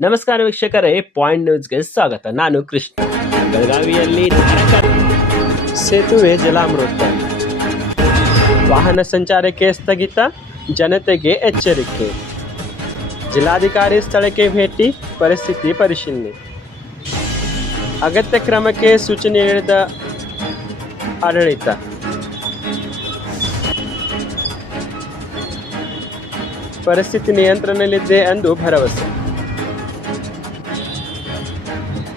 ನಮಸ್ಕಾರ ವೀಕ್ಷಕರೇ, ಪಾಯಿಂಟ್ ನ್ಯೂಸ್ಗೆ ಸ್ವಾಗತ. ನಾನು ಕೃಷ್ಣ. ಬೆಳಗಾವಿಯಲ್ಲಿ ಧಾರಕಾರ ಸೇತುವೆ ಜಲಾಮೃತ, ವಾಹನ ಸಂಚಾರಕ್ಕೆ ಸ್ಥಗಿತ, ಜನತೆಗೆ ಎಚ್ಚರಿಕೆ. ಜಿಲ್ಲಾಧಿಕಾರಿ ಸ್ಥಳಕ್ಕೆ ಭೇಟಿ, ಪರಿಸ್ಥಿತಿ ಪರಿಶೀಲನೆ. ಅಗತ್ಯ ಕ್ರಮಕ್ಕೆ ಸೂಚನೆ ನೀಡಿದ ಆಡಳಿತ. ಪರಿಸ್ಥಿತಿ ನಿಯಂತ್ರಣದಲ್ಲಿದೆ ಎಂದು ಭರವಸೆ.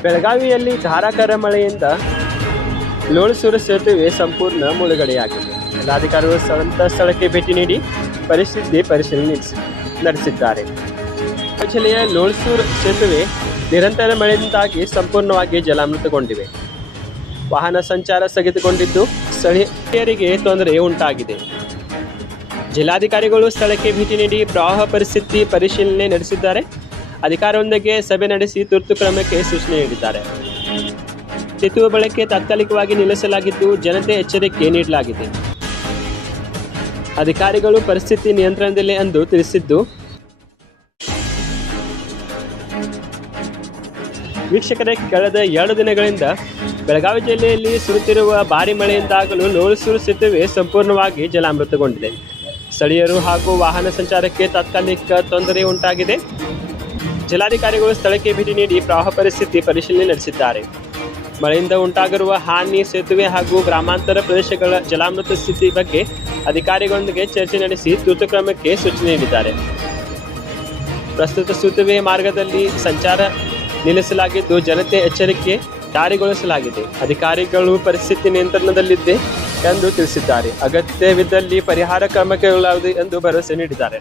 ಬೆಳಗಾವಿಯಲ್ಲಿ ಧಾರಾಕಾರ ಮಳೆಯಿಂದ ಲೋಳಸೂರು ಸೇತುವೆ ಸಂಪೂರ್ಣ ಮುಳುಗಡೆಯಾಗಿದೆ. ಜಿಲ್ಲಾಧಿಕಾರಿಗಳು ಸ್ಥಳಕ್ಕೆ ಭೇಟಿ ನೀಡಿ ಪರಿಸ್ಥಿತಿ ಪರಿಶೀಲನೆ ನಡೆಸಿದ್ದಾರೆ. ಜಿಲ್ಲೆಯ ಲೋಳಸೂರು ಸೇತುವೆ ನಿರಂತರ ಮಳೆಯಿಂದಾಗಿ ಸಂಪೂರ್ಣವಾಗಿ ಜಲಾಮೃತಗೊಂಡಿವೆ. ವಾಹನ ಸಂಚಾರ ಸ್ಥಗಿತಗೊಂಡಿದ್ದು ಸ್ಥಳೀಯರಿಗೆ ತೊಂದರೆ ಉಂಟಾಗಿದೆ. ಜಿಲ್ಲಾಧಿಕಾರಿಗಳು ಸ್ಥಳಕ್ಕೆ ಭೇಟಿ ನೀಡಿ ಪ್ರವಾಹ ಪರಿಸ್ಥಿತಿ ಪರಿಶೀಲನೆ ನಡೆಸಿದ್ದಾರೆ. ಅಧಿಕಾರಿಗಳೊಂದಿಗೆ ಸಭೆ ನಡೆಸಿ ತುರ್ತು ಕ್ರಮಕ್ಕೆ ಸೂಚನೆ ನೀಡಿದ್ದಾರೆ. ಸೇತುವೆ ಬಳಕೆ ತಾತ್ಕಾಲಿಕವಾಗಿ ನಿಲ್ಲಿಸಲಾಗಿದ್ದು, ಜನತೆ ಎಚ್ಚರಿಕೆ ನೀಡಲಾಗಿದೆ. ಅಧಿಕಾರಿಗಳು ಪರಿಸ್ಥಿತಿ ನಿಯಂತ್ರಣದಲ್ಲಿ ಎಂದು ತಿಳಿಸಿದ್ದು, ವೀಕ್ಷಕರೇ, ಕಳೆದ 2 ದಿನಗಳಿಂದ ಬೆಳಗಾವಿ ಜಿಲ್ಲೆಯಲ್ಲಿ ಸುರಿಯುತ್ತಿರುವ ಭಾರಿ ಮಳೆಯಿಂದಾಗಲೂ ಲೋಳಸೂರು ಸೇತುವೆ ಸಂಪೂರ್ಣವಾಗಿ ಜಲಾಮೃತಗೊಂಡಿದೆ. ಸ್ಥಳೀಯರು ಹಾಗೂ ವಾಹನ ಸಂಚಾರಕ್ಕೆ ತಾತ್ಕಾಲಿಕ ತೊಂದರೆ ಉಂಟಾಗಿದೆ. ಜಿಲ್ಲಾಧಿಕಾರಿಗಳು ಸ್ಥಳಕ್ಕೆ ಭೇಟಿ ನೀಡಿ ಪ್ರವಾಹ ಪರಿಸ್ಥಿತಿ ಪರಿಶೀಲನೆ ನಡೆಸಿದ್ದಾರೆ. ಮಳೆಯಿಂದ ಉಂಟಾಗಿರುವ ಹಾನಿ, ಸೇತುವೆ ಹಾಗೂ ಗ್ರಾಮಾಂತರ ಪ್ರದೇಶಗಳ ಜಲಾಮೃತ ಸ್ಥಿತಿ ಬಗ್ಗೆ ಅಧಿಕಾರಿಗಳೊಂದಿಗೆ ಚರ್ಚೆ ನಡೆಸಿ ತುರ್ತು ಕ್ರಮಕ್ಕೆ ಸೂಚನೆ ನೀಡಿದ್ದಾರೆ. ಪ್ರಸ್ತುತ ಸೇತುವೆ ಮಾರ್ಗದಲ್ಲಿ ಸಂಚಾರ ನಿಲ್ಲಿಸಲಾಗಿದ್ದು, ಜನತೆ ಎಚ್ಚರಿಕೆ ಜಾರಿಗೊಳಿಸಲಾಗಿದೆ. ಅಧಿಕಾರಿಗಳು ಪರಿಸ್ಥಿತಿ ನಿಯಂತ್ರಣದಲ್ಲಿದೆ ಎಂದು ತಿಳಿಸಿದ್ದಾರೆ. ಅಗತ್ಯವಿದ್ದಲ್ಲಿ ಪರಿಹಾರ ಕ್ರಮಕ್ಕೆ ಎಂದು ಭರವಸೆ ನೀಡಿದ್ದಾರೆ.